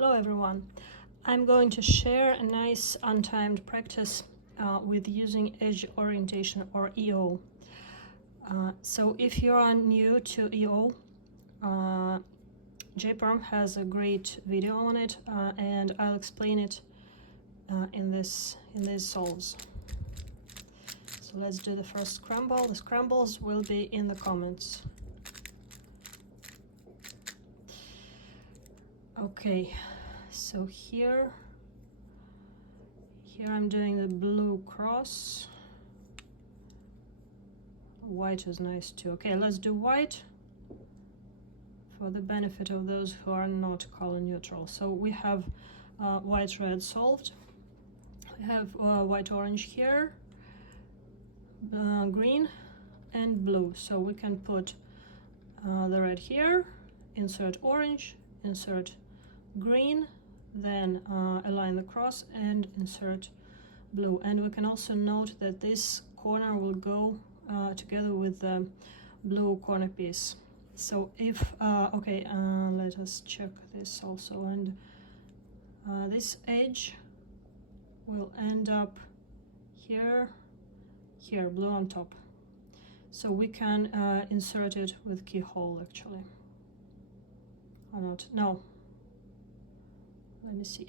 Hello everyone. I'm going to share a nice untimed practice with using edge orientation or EO. So if you are new to EO, JPerm has a great video on it, and I'll explain it in these solves. So let's do the first scramble. The scrambles will be in the comments. Okay, so here I'm doing the blue cross. White is nice too. Okay, let's do white for the benefit of those who are not color neutral. So we have white red solved. We have white orange here, green and blue. So we can put the red here, insert orange, insert green, then align the cross and insert blue. And we can also note that this corner will go together with the blue corner piece. So if let us check this also, and this edge will end up here, blue on top. So we can insert it with keyhole actually, or not. No, let me see.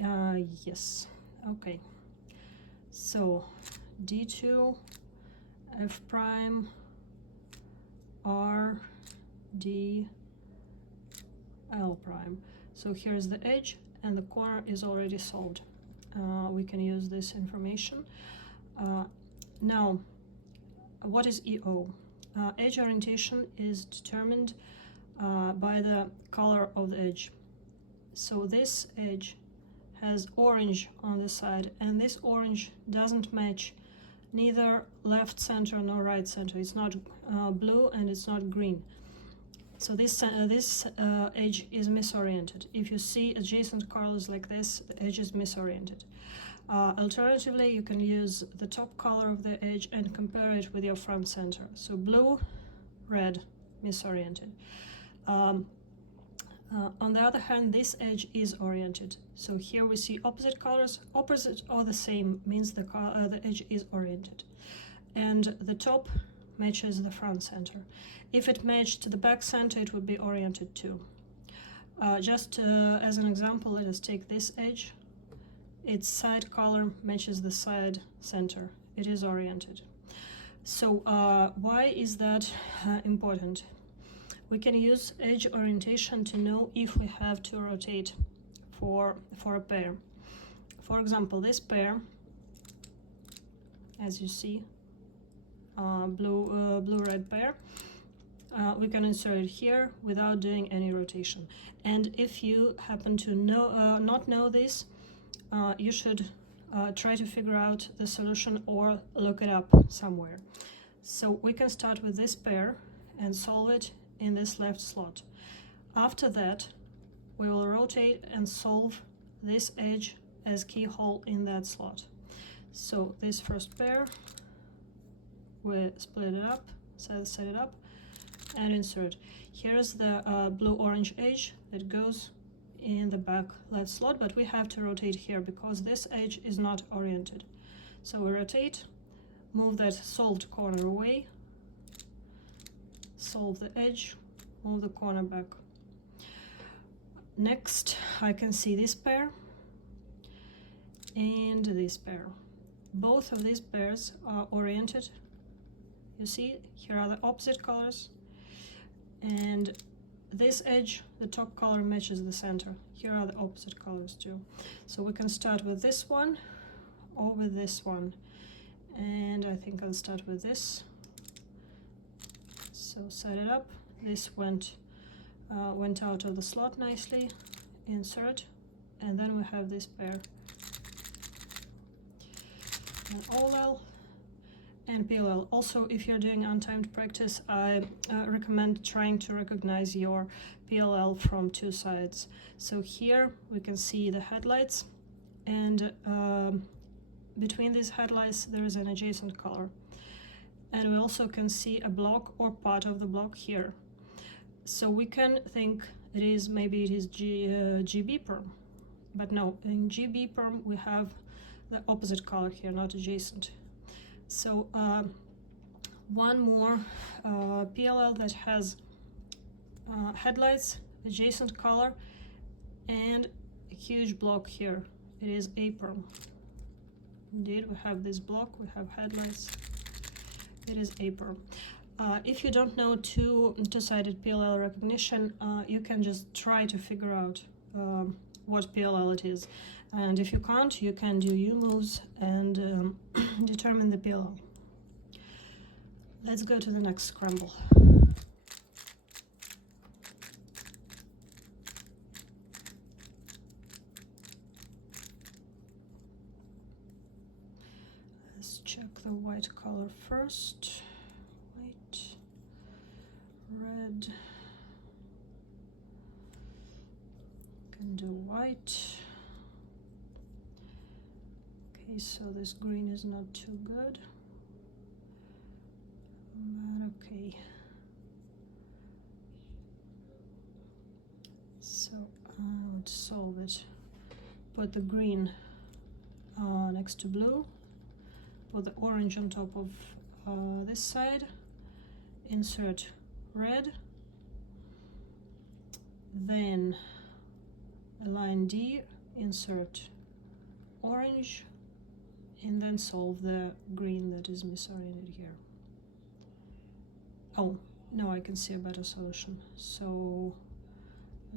Yes. Okay. So D2, F prime, R, D, L prime. So here's the edge, and the corner is already solved. We can use this information. Now, what is EO? Edge orientation is determined by the color of the edge. So this edge has orange on the side, and this orange doesn't match neither left center nor right center. It's not blue and it's not green. So this edge is misoriented. If you see adjacent colors like this, the edge is misoriented. Alternatively, you can use the top color of the edge and compare it with your front center. So blue, red, misoriented. On the other hand, this edge is oriented. So here we see opposite colors. Opposite or the same means the edge is oriented. And the top matches the front center. If it matched the back center, it would be oriented too. Just as an example, let us take this edge. Its side color matches the side center. It is oriented. So why is that important? We can use edge orientation to know if we have to rotate for a pair. For example, this pair, as you see, blue-red pair, we can insert it here without doing any rotation. And if you happen to not know this, you should try to figure out the solution or look it up somewhere. So we can start with this pair and solve it in this left slot. After that, we will rotate and solve this edge as keyhole in that slot. So this first pair, we split it up, set it up, and insert. Here's the blue-orange edge that goes in the back left slot, but we have to rotate here because this edge is not oriented. So we rotate, move that solved corner away, solve the edge, move the corner back. Next, I can see this pair and this pair. Both of these pairs are oriented. You see, here are the opposite colors, and this edge, the top color matches the center. Here are the opposite colors too. So we can start with this one or with this one, and I think I'll start with this. So set it up. This went out of the slot nicely. Insert, and then we have this pair. And OLL and PLL. Also, if you're doing untimed practice, I recommend trying to recognize your PLL from two sides. So here we can see the headlights, and between these headlights there is an adjacent color. And we also can see a block or part of the block here. So we can think maybe it is GB perm. but no, in GB perm we have the opposite color here, not adjacent. So one more PLL that has headlights, adjacent color, and a huge block here. It is A perm. Indeed, we have this block, we have headlights. It is A perm. If you don't know two-sided PLL recognition, you can just try to figure out what PLL it is. And if you can't, you can do U moves and determine the PLL. Let's go to the next scramble. Let's check the white color first. White, red. Can do white. Okay, so this green is not too good. But okay. So I would solve it. Put the green next to blue. Put the orange on top of this side. Insert red. Then align D, insert orange, and then solve the green that is misoriented here. Oh, now I can see a better solution. So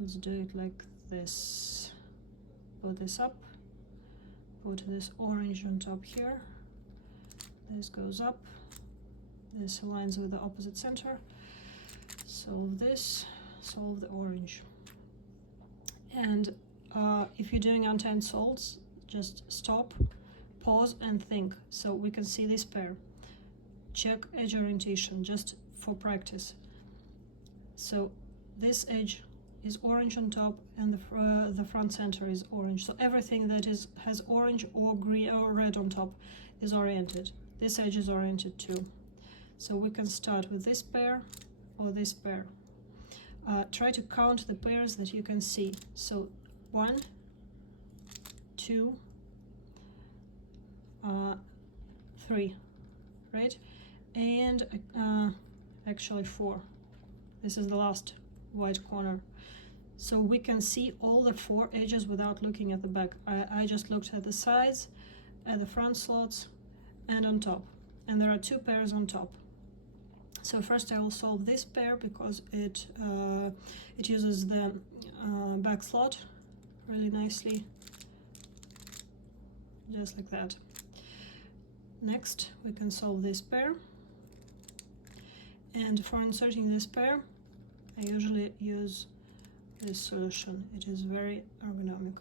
let's do it like this. Put this up, put this orange on top here. This goes up, this aligns with the opposite center. Solve this, solve the orange. And if you're doing untimed solves, just stop, pause, and think. So we can see this pair. Check edge orientation, just for practice. So this edge is orange on top, and the front center is orange. So everything that has orange or green or red on top is oriented. This edge is oriented too. So we can start with this pair or this pair. Try to count the pairs that you can see. So 1, 2, 3, right? And actually 4. This is the last white corner. So we can see all the 4 edges without looking at the back. I just looked at the sides, at the front slots, and on top. And there are 2 pairs on top. So first I will solve this pair because it uses the back slot really nicely, just like that. Next we can solve this pair, and for inserting this pair I usually use this solution. It is very ergonomic.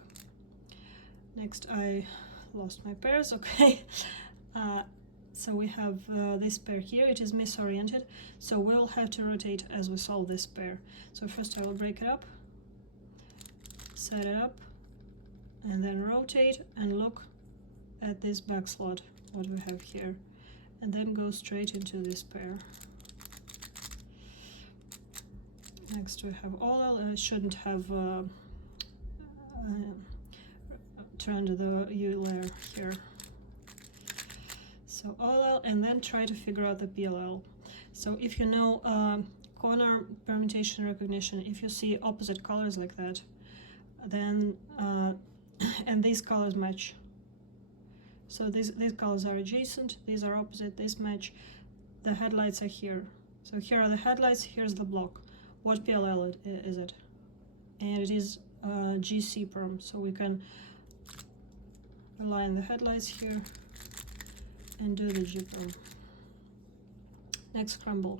Next I lost my pairs, okay. So we have this pair here, it is misoriented, so we'll have to rotate as we solve this pair. So first I will break it up, set it up, and then rotate and look at this back slot, what we have here, and then go straight into this pair. Next we have all, I shouldn't have turned the U layer here. So OLL, and then try to figure out the PLL. So if you know corner permutation recognition, if you see opposite colors like that, then and these colors match. So these colors are adjacent, these are opposite, these match. The headlights are here. So here are the headlights, here's the block. What PLL is it? And it is GC perm. So we can align the headlights here and do the G perm. Next scramble.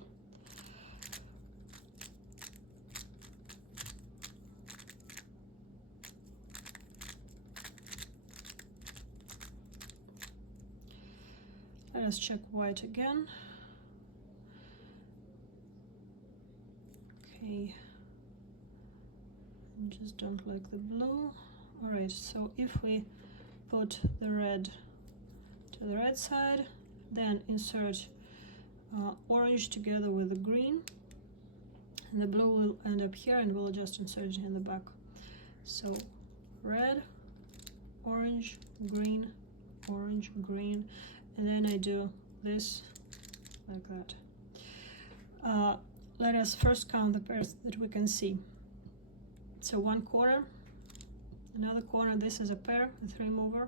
Let us check white again. Okay. I just don't like the blue. Alright, so if we put the red to the red side, then insert orange together with the green, and the blue will end up here, and we'll just insert it in the back. So red, orange, green, orange, green, and then I do this like that. Let us first count the pairs that we can see. So one corner, another corner, this is a pair, a three mover,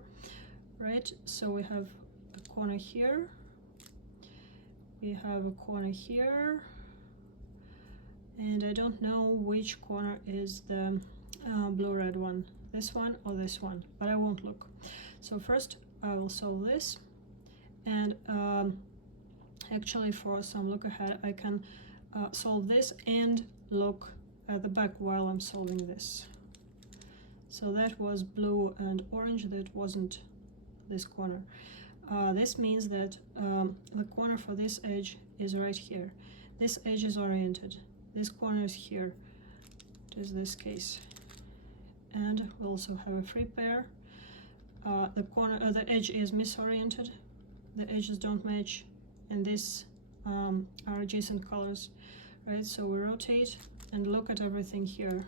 right? So we have a corner here, we have a corner here, and I don't know which corner is the blue-red one, this one or this one, but I won't look. So first I will solve this, and actually for some look ahead I can solve this and look at the back while I'm solving this. So that was blue and orange, that wasn't this corner. This means that the corner for this edge is right here. This edge is oriented. This corner is here. It is this case. And we also have a free pair. The edge is misoriented. The edges don't match, and these are adjacent colors, right? So we rotate and look at everything here.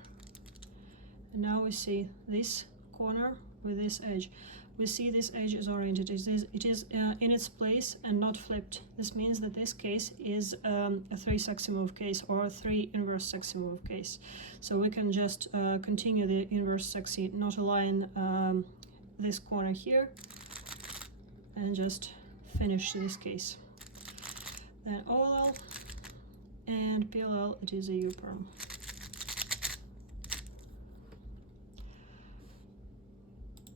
And now we see this corner with this edge. We see this edge is oriented. It is in its place and not flipped. This means that this case is a 3 sexy move case or a 3 inverse sexy move case. So we can just continue the inverse sexy, not align this corner here, and just finish this case. Then OLL and PLL, it is a U-perm.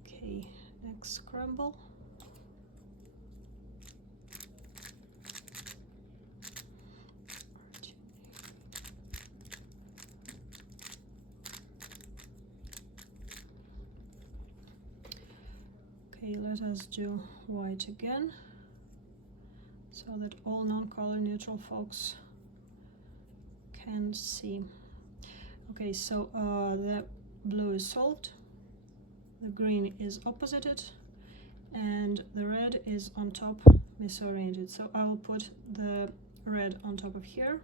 Okay, next scramble. Okay, let us do white again, so that all non-color neutral folks can see. Okay, so the blue is solved, the green is opposited, and the red is on top, misoriented. So I will put the red on top of here,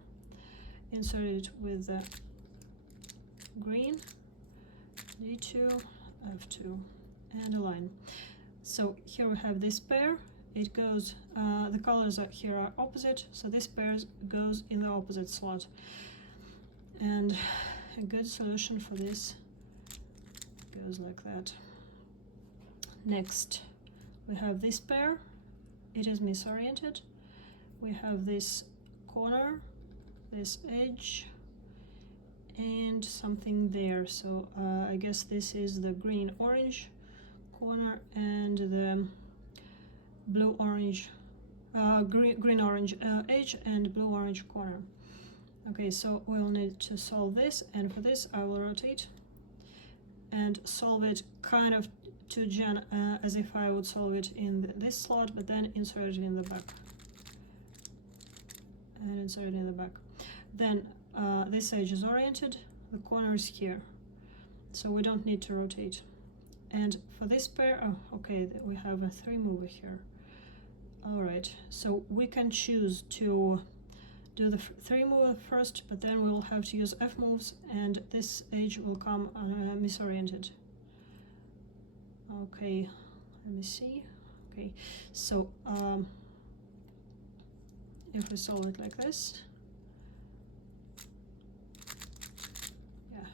insert it with the green, D2, F2, and align. So here we have this pair. It goes, the colors here are opposite, so this pair goes in the opposite slot. And a good solution for this goes like that. Next, we have this pair. It is misoriented. We have this corner, this edge, and something there. So I guess this is the green-orange corner and the blue-orange, green-orange edge and blue-orange corner. Okay, so we'll need to solve this, and for this I will rotate and solve it kind of to gen as if I would solve it in this slot, but then insert it in the back. And insert it in the back. Then this edge is oriented, the corner is here, so we don't need to rotate. And for this pair, oh, okay, we have a 3 mover here. All right, so we can choose to do the 3 mover first, but then we will have to use F moves, and this edge will come misoriented. Okay, let me see. Okay, so if we solve it like this, yeah.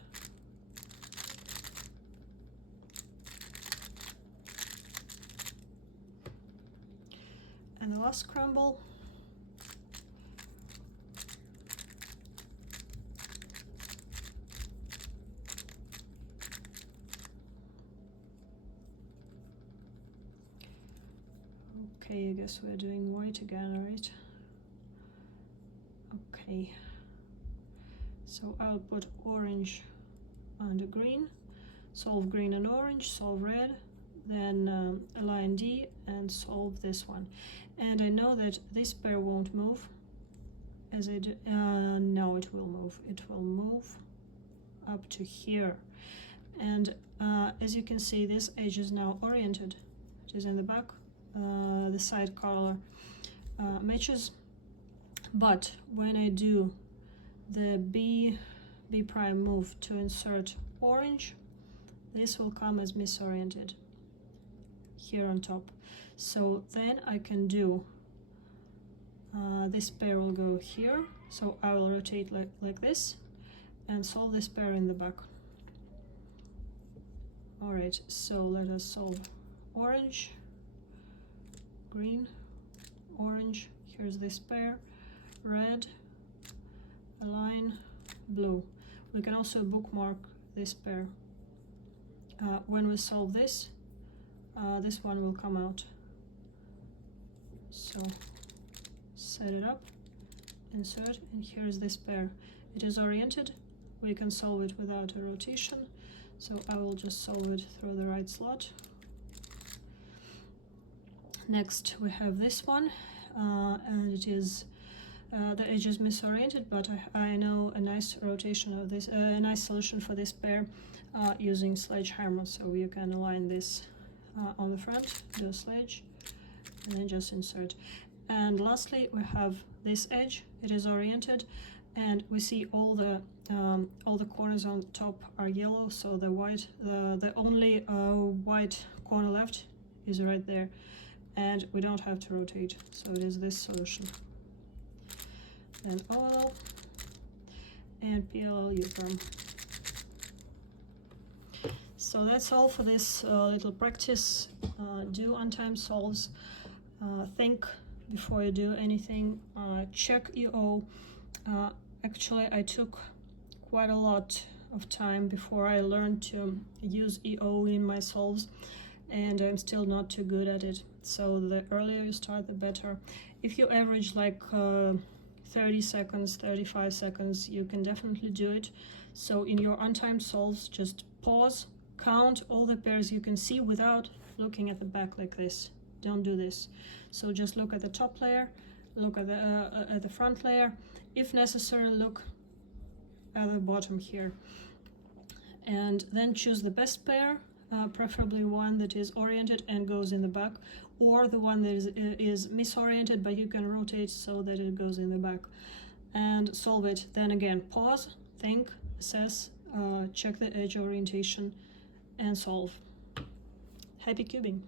And the last scramble. Okay, I guess we're doing white again, right? Okay, so I'll put orange under green, solve green and orange, solve red, then align D and solve this one. And I know that this pair won't move, as it no, it will move. It will move up to here, and as you can see, this edge is now oriented. It is in the back. The side color matches, but when I do the B prime move to insert orange, this will come as misoriented. here on top. So then I can do this pair will go here, so I will rotate like this and solve this pair in the back. Alright, so let us solve orange, green, orange, here's this pair, red, align, blue. We can also bookmark this pair. When we solve this, this one will come out. So set it up, insert, and here's this pair. It is oriented. We can solve it without a rotation, so I will just solve it through the right slot. Next we have this one, and it is the edge is misoriented, but I know a nice rotation of this, a nice solution for this pair using sledgehammer. So you can align this on the front, do a sledge, and then just insert. And lastly, we have this edge. It is oriented, and we see all the corners on top are yellow. So the white, the only white corner left is right there, and we don't have to rotate. So it is this solution. Then OLL and PLL U-perm. So that's all for this little practice. Do untimed solves. Think before you do anything. Check EO. Actually, I took quite a lot of time before I learned to use EO in my solves, and I'm still not too good at it. So the earlier you start, the better. If you average like 30 seconds, 35 seconds, you can definitely do it. So in your untimed solves, just pause, count all the pairs you can see without looking at the back like this. Don't do this. So just look at the top layer, look at the front layer. If necessary, look at the bottom here. And then choose the best pair, preferably one that is oriented and goes in the back, or the one that is misoriented, but you can rotate so that it goes in the back, and solve it. Then again, pause, think, assess, check the edge orientation, and solve. Happy cubing!